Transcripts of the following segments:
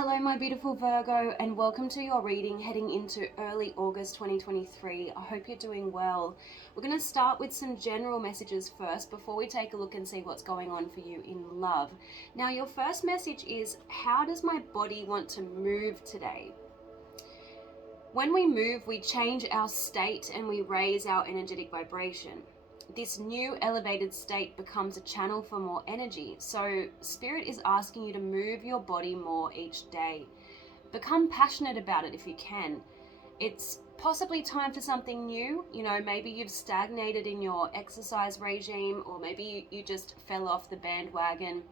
Hello my beautiful Virgo, and welcome to your reading heading into early August 2023. I hope you're doing well. We're going to start with some general messages first before we take a look and see what's going on for you in love. Now your first message is, how does my body want to move today? When we move, we change our state and we raise our energetic vibration. This new elevated state becomes a channel for more energy. So Spirit is asking you to move your body more each day. Become passionate about it if you can. It's possibly time for something new. Maybe you've stagnated in your exercise regime, or maybe you just fell off the bandwagon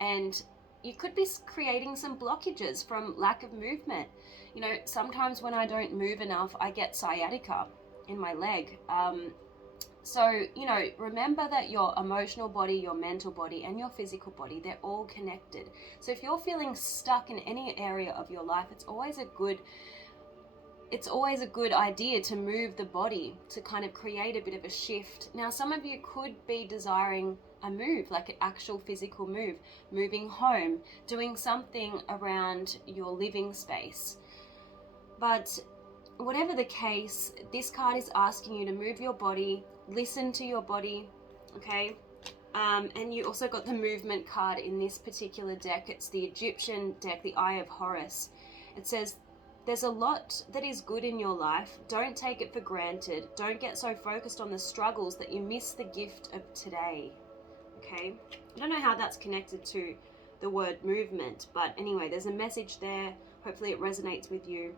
and you could be creating some blockages from lack of movement. Sometimes when I don't move enough, I get sciatica in my leg. So, remember that your emotional body, your mental body, and your physical body, they're all connected. So if you're feeling stuck in any area of your life, it's always a good idea to move the body, to kind of create a bit of a shift. Now, some of you could be desiring a move, like an actual physical move, moving home, doing something around your living space. But whatever the case, this card is asking you to move your body, listen to your body, okay? And you also got the movement card in this particular deck. It's the Egyptian deck, the Eye of Horus. It says, there's a lot that is good in your life. Don't take it for granted. Don't get so focused on the struggles that you miss the gift of today, okay? I don't know how that's connected to the word movement, but anyway, there's a message there. Hopefully it resonates with you.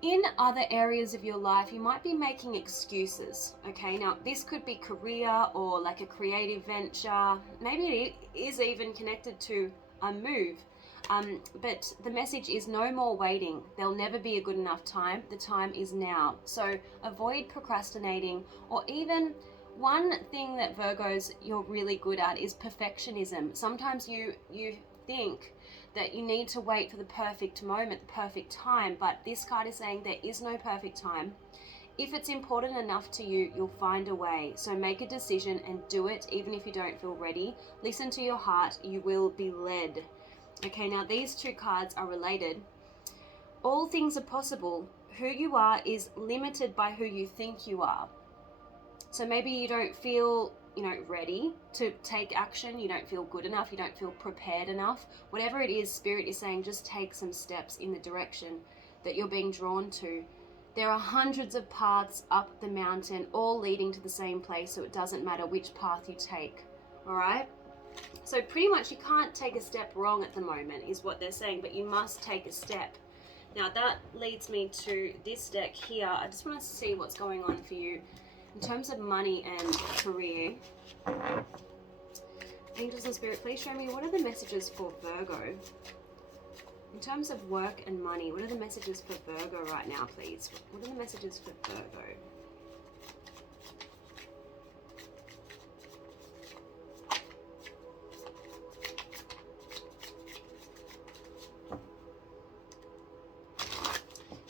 In other areas of your life, you might be making excuses, okay? Now, this could be career or like a creative venture. Maybe it is even connected to a move. But the message is no more waiting. There'll never be a good enough time. The time is now. So avoid procrastinating, or even one thing that Virgos, you're really good at is perfectionism. Sometimes you think that you need to wait for the perfect moment, the perfect time, but this card is saying there is no perfect time. If it's important enough to you, you'll find a way. So make a decision and do it, even if you don't feel ready. Listen to your heart, you will be led. Okay, now these two cards are related. All things are possible. Who you are is limited by who you think you are. So maybe you don't feel ready to take action, you don't feel good enough, you don't feel prepared enough. Whatever it is, Spirit is saying just take some steps in the direction that you're being drawn to. There are hundreds of paths up the mountain, all leading to the same place, so it doesn't matter which path you take, all right? So pretty much you can't take a step wrong at the moment is what they're saying, but you must take a step. Now that leads me to this deck here. I just want to see what's going on for you in terms of money and career. Angels and Spirit, please show me what are the messages for Virgo. In terms of work and money, what are the messages for Virgo right now, please? What are the messages for Virgo?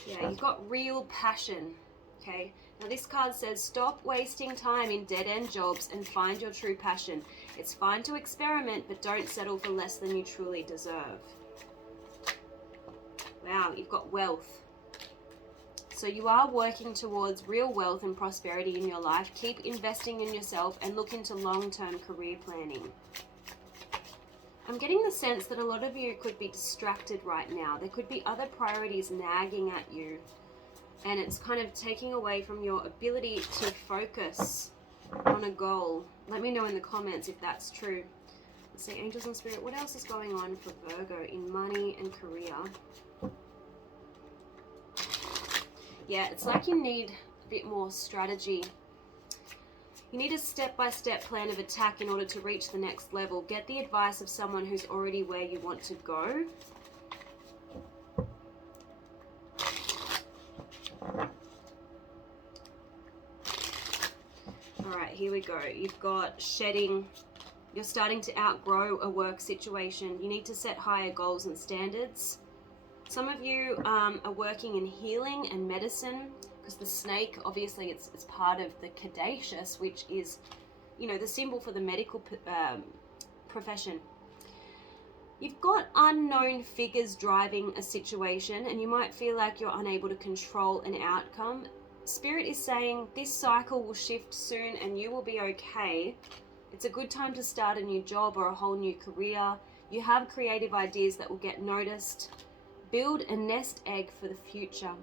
Yeah, you've got real passion, okay? Now this card says, stop wasting time in dead-end jobs and find your true passion. It's fine to experiment, but don't settle for less than you truly deserve. Wow, you've got wealth. So you are working towards real wealth and prosperity in your life. Keep investing in yourself and look into long-term career planning. I'm getting the sense that a lot of you could be distracted right now. There could be other priorities nagging at you, and it's kind of taking away from your ability to focus on a goal. Let me know in the comments if that's true. Let's see, Angels and Spirit, what else is going on for Virgo in money and career? Yeah, it's like you need a bit more strategy. You need a step-by-step plan of attack in order to reach the next level. Get the advice of someone who's already where you want to go. Alright, here we go. You've got shedding. You're starting to outgrow a work situation. You need to set higher goals and standards. Some of you are working in healing and medicine, because the snake, obviously, it's part of the caduceus, which is, the symbol for the medical profession. You've got unknown figures driving a situation, and you might feel like you're unable to control an outcome. Spirit is saying this cycle will shift soon and you will be okay. It's a good time to start a new job or a whole new career. You have creative ideas that will get noticed. Build a nest egg for the future.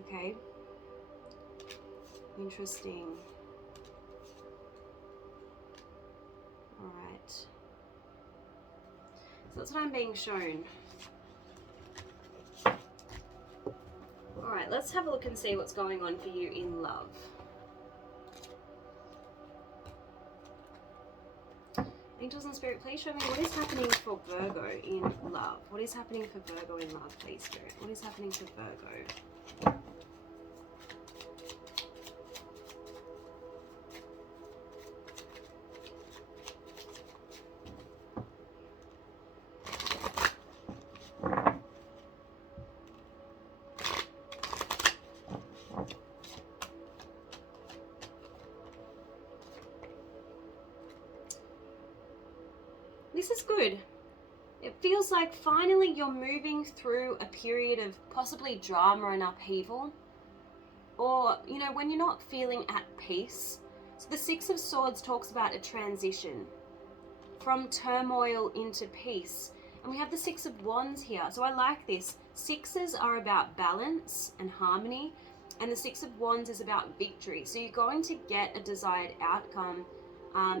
Okay. Interesting. All right. So that's what I'm being shown. All right, let's have a look and see what's going on for you in love. Angels and Spirit, please show me what is happening for Virgo in love. What is happening for Virgo in love, please, Spirit? What is happening for Virgo? This is good. It feels like finally you're moving through a period of possibly drama and upheaval. Or, you know, when you're not feeling at peace. So the Six of Swords talks about a transition from turmoil into peace. And we have the Six of Wands here. So I like this. Sixes are about balance and harmony. And the Six of Wands is about victory. So you're going to get a desired outcome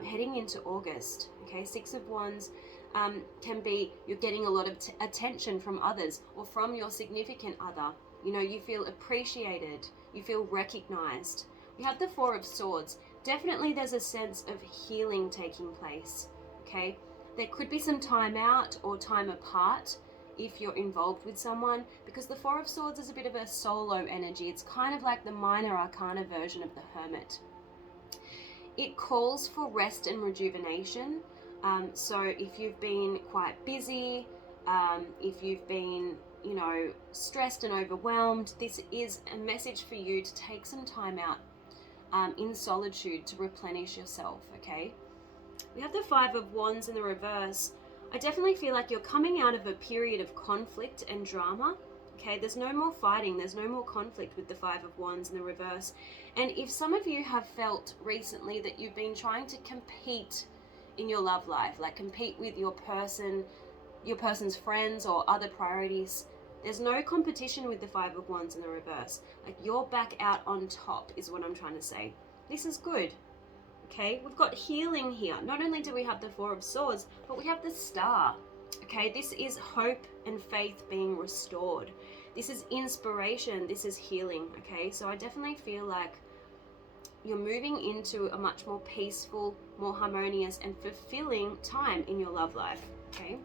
heading into August. Okay, Six of Wands can be you're getting a lot of attention from others or from your significant other. You know, you feel appreciated, you feel recognized. We have the Four of Swords. Definitely there's a sense of healing taking place. Okay, there could be some time out or time apart if you're involved with someone, because the Four of Swords is a bit of a solo energy. It's kind of like the minor arcana version of the Hermit. It calls for rest and rejuvenation. So if you've been quite busy, if you've been, you know, stressed and overwhelmed, this is a message for you to take some time out in solitude to replenish yourself, okay? We have the Five of Wands in the reverse. I definitely feel like you're coming out of a period of conflict and drama. Okay, there's no more fighting, there's no more conflict with the Five of Wands in the reverse. And if some of you have felt recently that you've been trying to compete in your love life, like compete with your person's friends or other priorities, there's no competition with the Five of Wands in the reverse. Like, you're back out on top is what I'm trying to say. This is good. Okay, we've got healing here. Not only do we have the Four of Swords, but we have the Star. Okay, this is hope and faith being restored. This is inspiration. This is healing. Okay, so I definitely feel like you're moving into a much more peaceful, more harmonious and fulfilling time in your love life. Okay.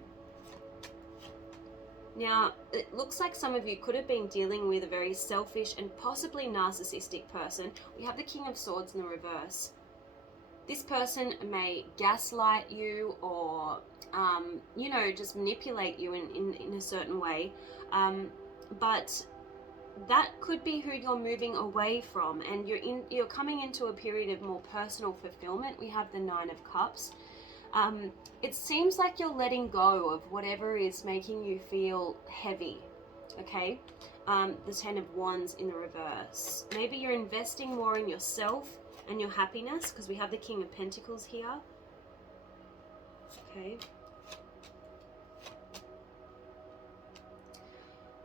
Now, it looks like some of you could have been dealing with a very selfish and possibly narcissistic person. We have the King of Swords in the reverse. This person may gaslight you or, you know, just manipulate you in a certain way. But that could be who you're moving away from, and you're coming into a period of more personal fulfillment. We have the Nine of Cups. It seems like you're letting go of whatever is making you feel heavy. Okay, the Ten of Wands in the reverse. Maybe you're investing more in yourself and your happiness, because we have the King of Pentacles here. Okay.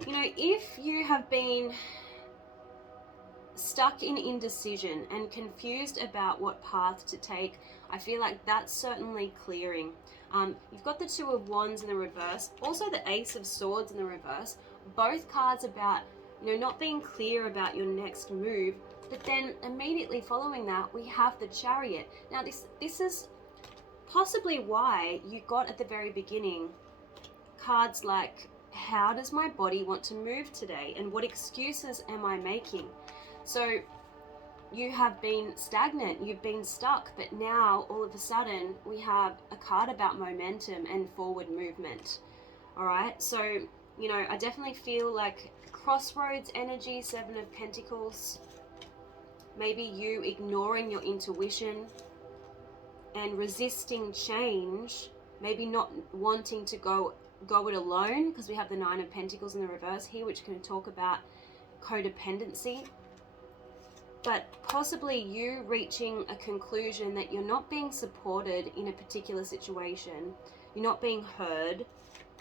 You know, if you have been stuck in indecision and confused about what path to take, I feel like that's certainly clearing. You've got the Two of Wands in the reverse, also the Ace of Swords in the reverse. Both cards about, you know, not being clear about your next move. But then immediately following that, we have the Chariot. Now this is possibly why you got at the very beginning cards like, how does my body want to move today? And what excuses am I making? So you have been stagnant, you've been stuck, but now all of a sudden we have a card about momentum and forward movement. All right, so, you know, I definitely feel like crossroads energy, Seven of Pentacles. Maybe you ignoring your intuition and resisting change maybe not wanting to go it alone, because we have the Nine of Pentacles in the reverse here, which can talk about codependency. But possibly you reaching a conclusion that you're not being supported in a particular situation, you're not being heard,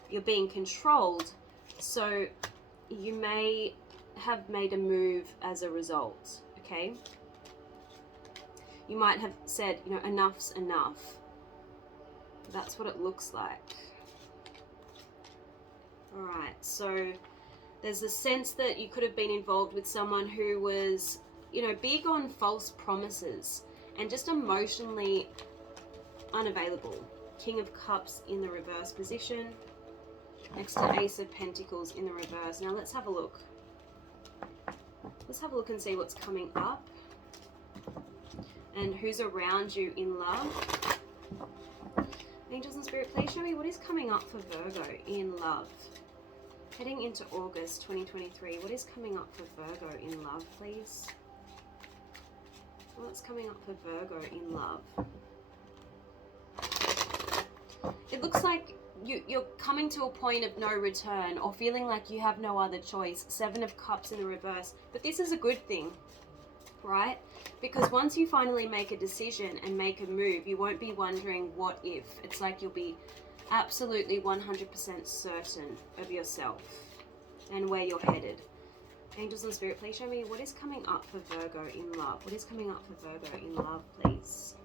you're being controlled, so you may have made a move as a result, okay? You might have said, you know, enough's enough. That's what it looks like. All right, so there's a sense that you could have been involved with someone who was, you know, big on false promises and just emotionally unavailable. King of Cups in the reverse position, next to Ace of Pentacles in the reverse. Now let's have a look. Let's have a look and see what's coming up and who's around you in love. Angels and Spirit, please show me what is coming up for Virgo in love. Heading into August 2023, what is coming up for Virgo in love, please? What's coming up for Virgo in love? It looks like you're coming to a point of no return, or feeling like you have no other choice. Seven of Cups in the reverse. But this is a good thing, right? Because once you finally make a decision and make a move, you won't be wondering what if. It's like you'll be absolutely 100% certain of yourself and where you're headed. Angels and Spirit, please show me what is coming up for Virgo in love. What is coming up for Virgo in love, please?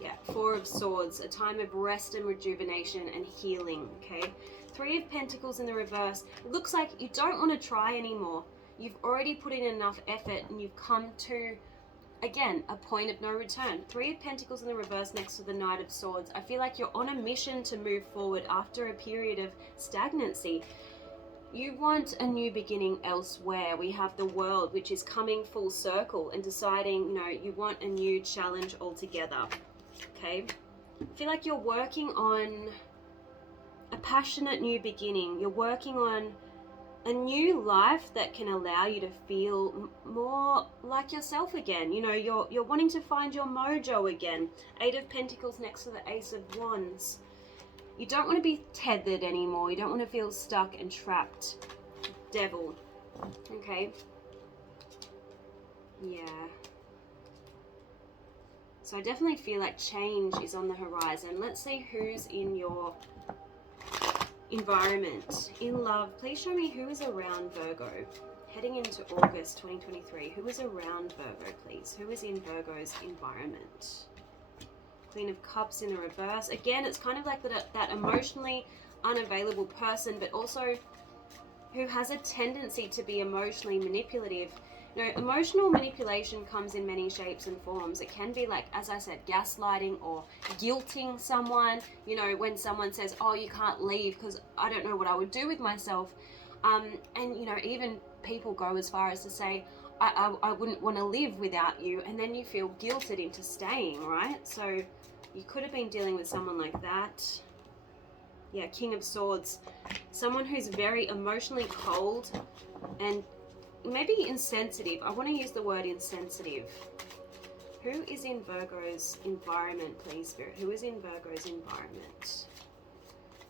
Yeah, Four of Swords, a time of rest and rejuvenation and healing, okay? Three of Pentacles in the reverse. It looks like you don't want to try anymore. You've already put in enough effort and you've come to, again, a point of no return. Three of Pentacles in the reverse next to the Knight of Swords. I feel like you're on a mission to move forward after a period of stagnancy. You want a new beginning elsewhere. We have the World, which is coming full circle and deciding, you know, you want a new challenge altogether, okay? I feel like you're working on a passionate new beginning. You're working on a new life that can allow you to feel more like yourself again. You know, you're wanting to find your mojo again. Eight of Pentacles next to the Ace of Wands. You don't want to be tethered anymore. You don't want to feel stuck and trapped. Devil. Okay. Yeah. So I definitely feel like change is on the horizon. Let's see who's in your environment. In love, please show me who is around Virgo. Heading into August 2023. Who is around Virgo, please? Who is in Virgo's environment? Queen of Cups in the reverse. Again, it's kind of like that emotionally unavailable person, but also who has a tendency to be emotionally manipulative. You know, emotional manipulation comes in many shapes and forms. It can be like, as I said, gaslighting or guilting someone. You know, when someone says, oh, you can't leave because I don't know what I would do with myself. And, you know, even people go as far as to say, I wouldn't want to live without you. And then you feel guilted into staying, right? So you could have been dealing with someone like that. Yeah, King of Swords. Someone who's very emotionally cold and maybe insensitive. I want to use the word insensitive. Who is in Virgo's environment, please, Spirit? Who is in Virgo's environment?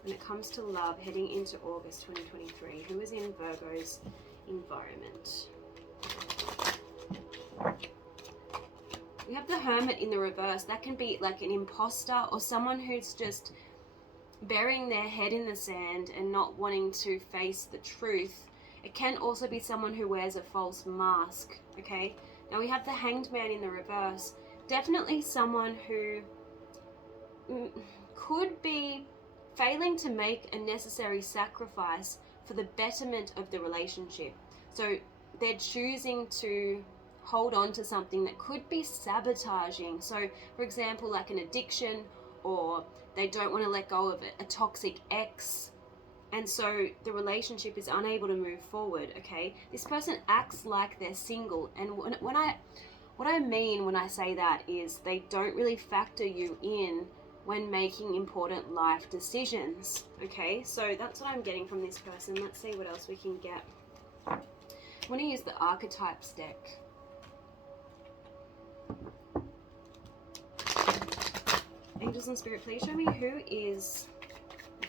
When it comes to love, heading into August 2023, who is in Virgo's environment? We have the Hermit in the reverse. That can be like an imposter or someone who's just burying their head in the sand and not wanting to face the truth. It can also be someone who wears a false mask, okay? Now we have the Hanged Man in the reverse. Definitely someone who could be failing to make a necessary sacrifice for the betterment of the relationship. So they're choosing to hold on to something that could be sabotaging. So, for example, like an addiction, or they don't want to let go of a toxic ex, and so the relationship is unable to move forward, okay? This person acts like they're single, and what I mean when I say that is they don't really factor you in when making important life decisions, okay? So that's what I'm getting from this person. Let's see what else we can get. I want to use the Archetypes deck. Angels and Spirit, please show me who is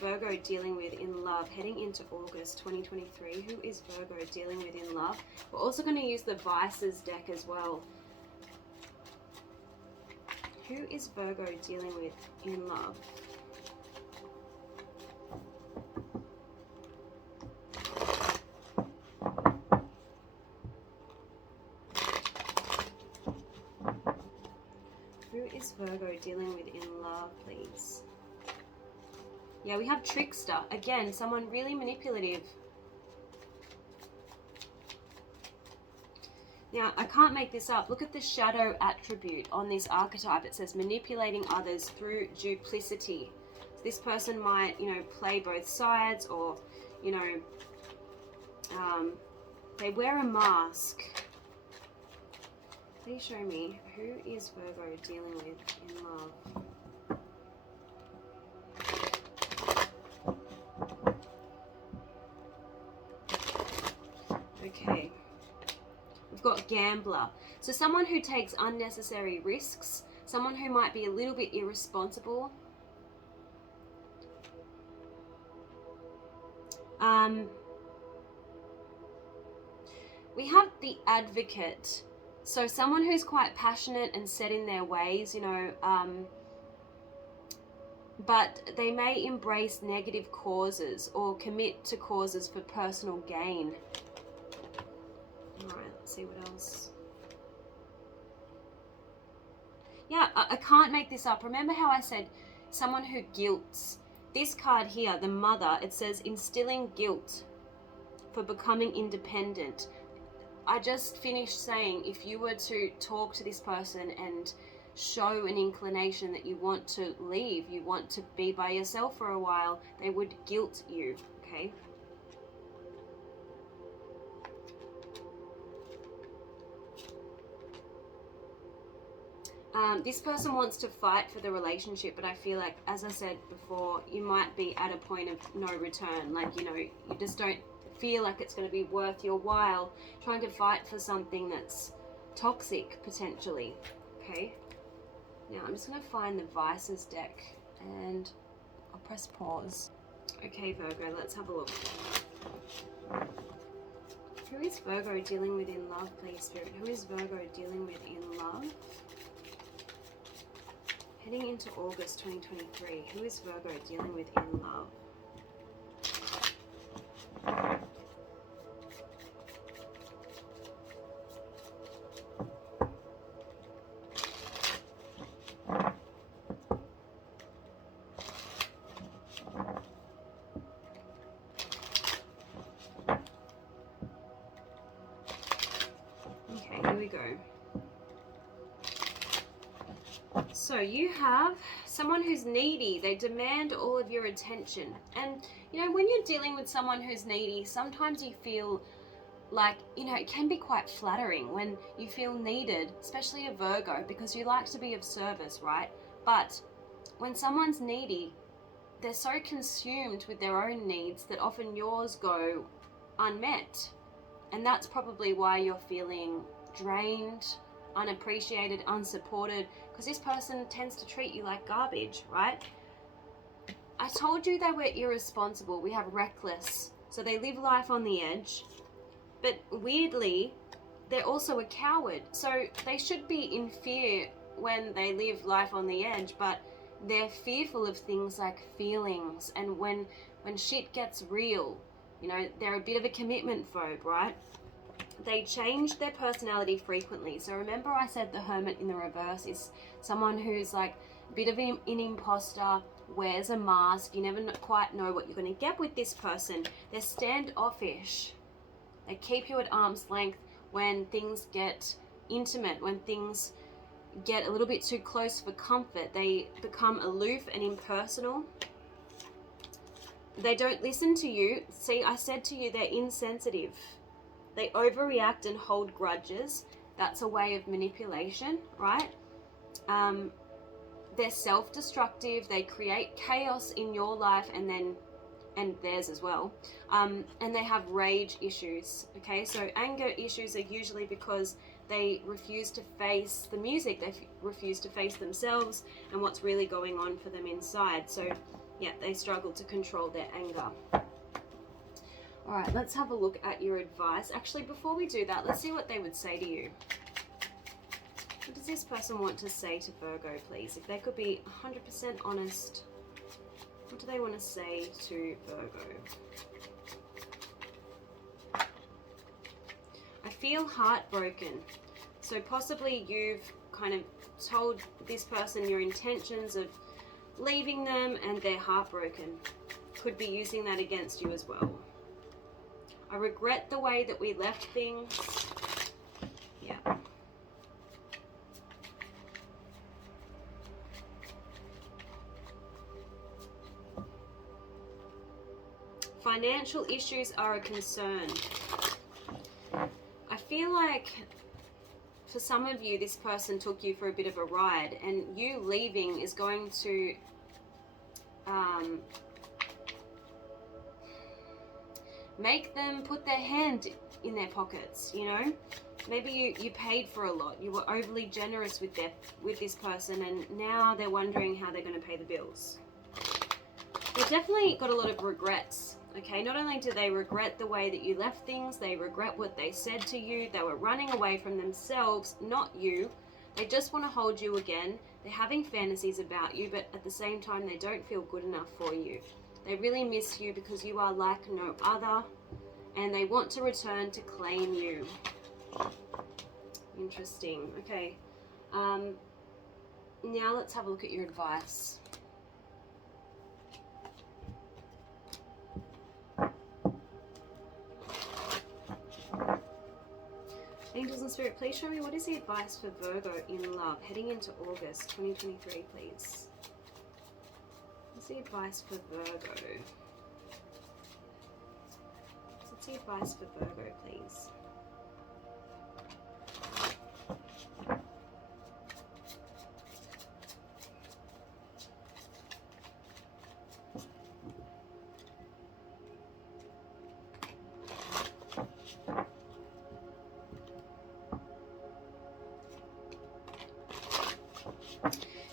Virgo dealing with in love heading into August 2023. Who is Virgo dealing with in love? We're also going to use the Vices deck as well. Who is Virgo dealing with in love? Who is Virgo dealing with in love, please? Yeah, we have Trickster. Again, someone really manipulative. Now, I can't make this up. Look at the shadow attribute on this archetype. It says manipulating others through duplicity. So this person might, you know, play both sides, or, you know, they wear a mask. Please show me, who is Virgo dealing with in love? Okay. We've got gambler. So someone who takes unnecessary risks, someone who might be a little bit irresponsible. We have the advocate. So someone who's quite passionate and set in their ways, you know, but they may embrace negative causes or commit to causes for personal gain. All right, let's see what else. Yeah, I can't make this up. Remember how I said someone who guilts? This card here, the Mother, it says instilling guilt for becoming independent. I just finished saying if you were to talk to this person and show an inclination that you want to leave, you want to be by yourself for a while, they would guilt you, okay? This person wants to fight for the relationship, but I feel like, as I said before, you might be at a point of no return. Like, you know, you just don't feel like it's going to be worth your while trying to fight for something that's toxic, potentially, okay? Now, I'm just going to find the Vices deck, and I'll press pause. Okay, Virgo, let's have a look. Who is Virgo dealing with in love, please, Spirit? Who is Virgo dealing with in love? Heading into August 2023, who is Virgo dealing with in love? Okay, here we go. So you have someone who's needy. They demand all of your attention. And, you know, when you're dealing with someone who's needy, sometimes you feel like, you know, it can be quite flattering when you feel needed, especially a Virgo, because you like to be of service, right? But when someone's needy, they're so consumed with their own needs that often yours go unmet. And that's probably why you're feeling drained, unappreciated, unsupported, because this person tends to treat you like garbage, right? I told you they were irresponsible. We have reckless. So they live life on the edge. But weirdly, they're also a coward. So they should be in fear when they live life on the edge, but they're fearful of things like feelings. And when shit gets real, you know, they're a bit of a commitment phobe, right? They change their personality frequently. So remember I said the Hermit in the reverse is someone who's like a bit of an imposter, wears a mask. You never quite know what you're going to get with this person. They're standoffish. They keep you at arm's length when things get intimate, when things get a little bit too close for comfort. They become aloof and impersonal. They don't listen to you. See, I said to you, they're insensitive. They overreact and hold grudges. That's a way of manipulation, right? They're self-destructive. They create chaos in your life and theirs as well. And they have rage issues, okay? So anger issues are usually because They refuse to face the music. They refuse to face themselves and what's really going on for them inside. So yeah, they struggle to control their anger. All right, let's have a look at your advice. Actually, before we do that, let's see what they would say to you. What does this person want to say to Virgo, please? If they could be 100% honest, what do they want to say to Virgo? I feel heartbroken. So possibly you've kind of told this person your intentions of leaving them and they're heartbroken. Could be using that against you as well. I regret the way that we left things. Yeah. Financial issues are a concern. I feel like for some of you, this person took you for a bit of a ride, and you leaving is going to make them put their hand in their pockets, you know? Maybe you paid for a lot. You were overly generous with this person, and now they're wondering how they're going to pay the bills. They've definitely got a lot of regrets, okay? Not only do they regret the way that you left things, they regret what they said to you. They were running away from themselves, not you. They just want to hold you again. They're having fantasies about you, but at the same time, they don't feel good enough for you. They really miss you because you are like no other, and they want to return to claim you. Interesting. Okay. Now let's have a look at your advice. Angels and Spirit, please show me what is the advice for Virgo in love heading into August 2023, please. What's the advice for Virgo? What's the advice for Virgo, please?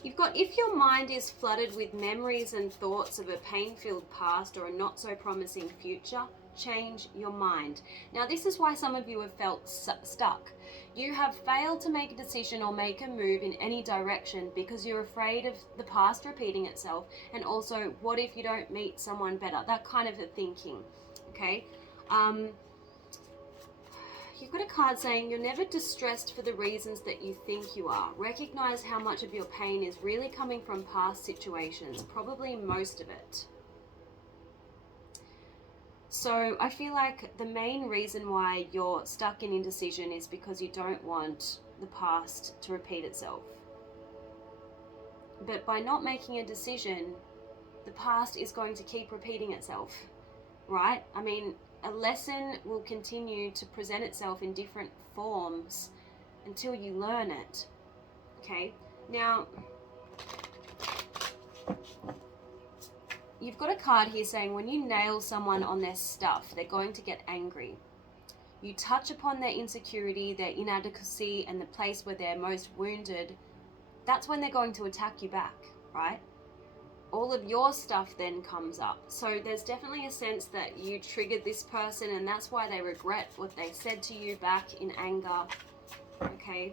You've got, if your mind is flooded with memories and thoughts of a pain-filled past or a not-so-promising future, change your mind. Now, this is why some of you have felt stuck. You have failed to make a decision or make a move in any direction because you're afraid of the past repeating itself, and also, what if you don't meet someone better? That kind of a thinking, okay? You've got a card saying you're never distressed for the reasons that you think you are. Recognize how much of your pain is really coming from past situations, probably most of it. So I feel like the main reason why you're stuck in indecision is because you don't want the past to repeat itself. But by not making a decision, the past is going to keep repeating itself, right? I mean, a lesson will continue to present itself in different forms until you learn it, okay? Now, you've got a card here saying when you nail someone on their stuff, they're going to get angry. You touch upon their insecurity, their inadequacy, and the place where they're most wounded, that's when they're going to attack you back, right? All of your stuff then comes up. So there's definitely a sense that you triggered this person, and that's why they regret what they said to you back in anger, okay?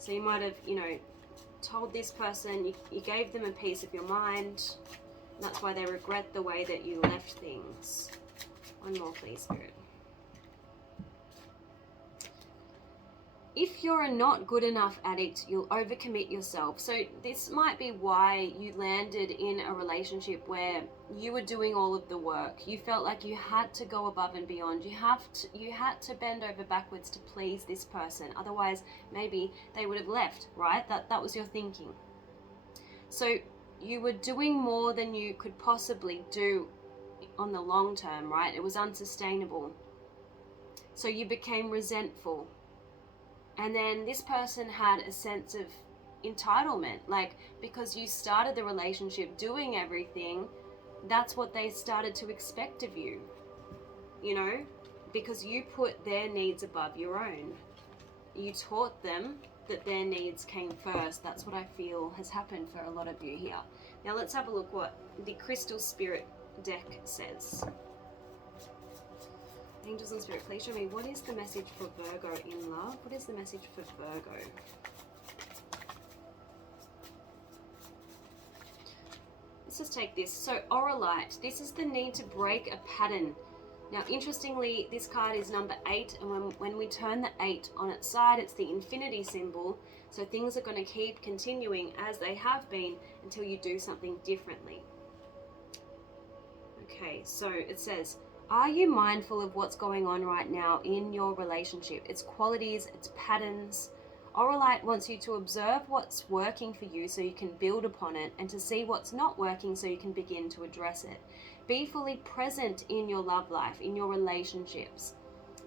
So you might have, you know, told this person, you gave them a piece of your mind, and that's why they regret the way that you left things. One more, please, Spirit. If you're a not good enough addict, you'll overcommit yourself. So this might be why you landed in a relationship where you were doing all of the work. You felt like you had to go above and beyond. You had to bend over backwards to please this person. Otherwise, maybe they would have left, right? That was your thinking. So you were doing more than you could possibly do on the long term, right? It was unsustainable. So you became resentful. And then this person had a sense of entitlement, like because you started the relationship doing everything, that's what they started to expect of you, you know? because you put their needs above your own. You taught them that their needs came first. That's what I feel has happened for a lot of you here. Now let's have a look what the Crystal Spirit deck says. Angels and Spirit, please show me, what is the message for Virgo in love? What is the message for Virgo? Let's just take this. So Auralite, this is the need to break a pattern. Now, interestingly, this card is number 8, and when we turn the 8 on its side, it's the infinity symbol. So things are going to keep continuing as they have been until you do something differently. Okay, so it says, are you mindful of what's going on right now in your relationship? Its qualities, its patterns. Auralite wants you to observe what's working for you so you can build upon it, and to see what's not working so you can begin to address it. Be fully present in your love life, in your relationships.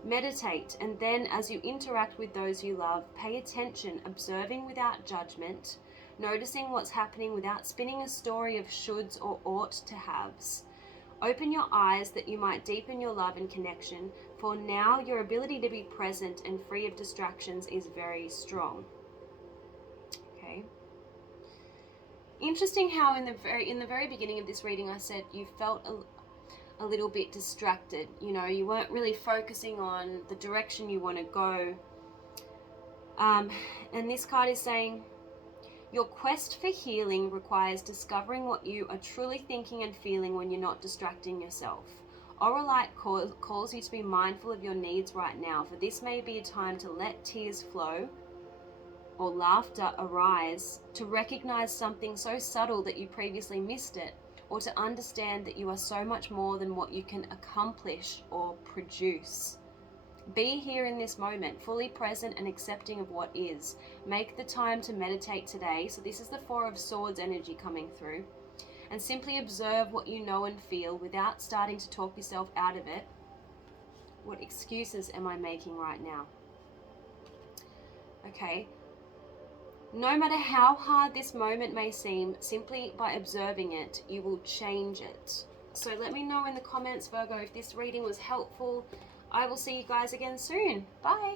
Meditate, and then as you interact with those you love, pay attention, observing without judgment, noticing what's happening without spinning a story of shoulds or ought to haves. Open your eyes that you might deepen your love and connection, for now your ability to be present and free of distractions is very strong. Okay. Interesting how in the very beginning of this reading I said you felt a little bit distracted. You know, you weren't really focusing on the direction you want to go. And this card is saying, your quest for healing requires discovering what you are truly thinking and feeling when you're not distracting yourself. Auralite calls you to be mindful of your needs right now, for this may be a time to let tears flow or laughter arise, to recognize something so subtle that you previously missed it, or to understand that you are so much more than what you can accomplish or produce. Be here in this moment, fully present and accepting of what is. Make the time to meditate today. So this is the 4 of Swords energy coming through. And simply observe what you know and feel without starting to talk yourself out of it. What excuses am I making right now? Okay. No matter how hard this moment may seem, simply by observing it, you will change it. So let me know in the comments, Virgo, if this reading was helpful. I will see you guys again soon. Bye.